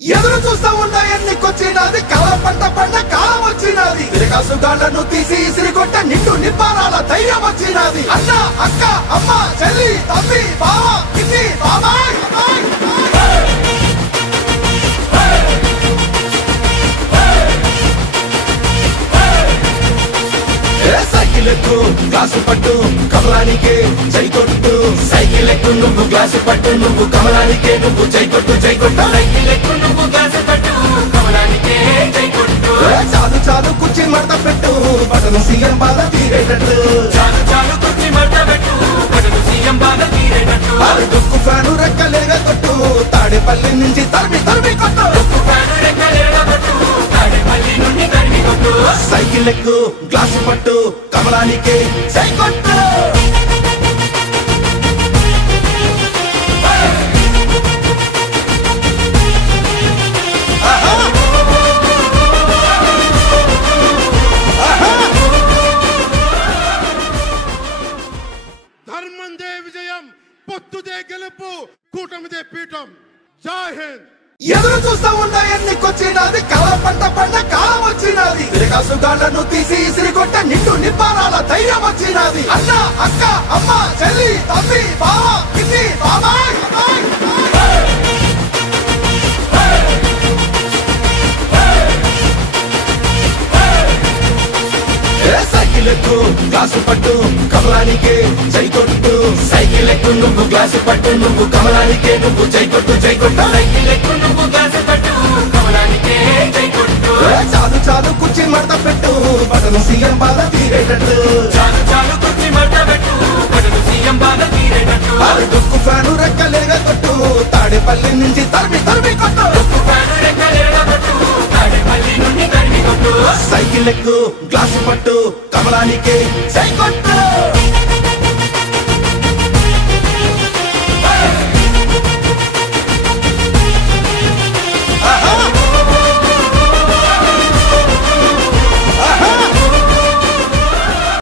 ఎదురు చూస్తా ఉన్నా ఎన్నికొచ్చినది కల పంట పండ కాలం వచ్చినది తిరగాసుగాళ్లను తీసి ఇసిరికొట్ట నిండు నిప్పారాల ధైర్యం వచ్చినది అన్న అక్క అమ్మ చెల్లి తమ్మి బావ పిన్ని బాబాయ్ సైకిల్ ఎక్కు గ్లాసు పట్టు కమలానికే జై కొట్టు సైకిల్ ఎక్కు నువ్వు గ్లాసు పట్టు నువ్వు కమలానికే నువ్వు జై కొట్టు జై కొట్టు సైకిల్ ఎక్కు నువ్వు గ్లాసు పట్టు కమలానికే జై కొట్టు చాలు చాలు కుర్చీ మడత పెట్టు బటను సీఎం బాధ తీరేటట్టు చాలు చాలు కుర్చీ మడత పెట్టు బటను సీఎం బాధ తీరేటట్టు అరే దుక్కు ఫ్యాను రెక్కలేగా కొట్టు తాడేపల్లి నుంచి తరిమి తరిమి కొట్టు దుక్కు ఫ్యాను రెక్కలేగా కొట్టు తాడేపల్లి నుండి తరిమి కొట్టు సైకిల్ ఎక్కు గ్లాసు పట్టు కమలానికే జై కొట్టు ధర్మందే విజయం పొత్తుదే గెలుపు కూటమిదే పీఠం జై హింద్ ఎదురు చూస్తా ఉన్నా ఎన్నికొచ్చినది కల పంట పండ కాలం వచ్చినది తిరగాసుగాళ్లను తీసి ఇసిరికొట్ట నిండు నిప్పారాల ధైర్యం వచ్చినది అన్న అక్క అమ్మ చెల్లి తమ్మి బావ పిన్ని బాబాయ్ సైకిల్ ఎక్కు గ్లాసు పట్టు కమలానికే జై కొట్టు సైకిల్ ఎక్కు నువ్వు గ్లాసు పట్టు నువ్వు కమలానికే నువ్వు జై కొట్టు జై కొట్టు సైకిల్ ఎక్కు నువ్వు గ్లాసు పట్టు కమలానికే జై కొట్టు చాలు చాలు కుర్చీ మడత పెట్టు బటను సీఎం బాధ తీరేటట్టు చాలు చాలు కుర్చీ మడత పెట్టు బటను సీఎం బాధ తీరేటట్టు అరే దుక్కు ఫ్యాను రెక్కలేగా కొట్టు తాడేపల్లి నుంచి తరిమి తరిమి కొట్టు దుక్కు ఫ్యాను రెక్కలేగా కొట్టు తాడేపల్లి నుండి తరిమి కొట్టు సైకిల్ ఎక్కు గ్లాసు పట్టు కమలానికే జై కొట్టు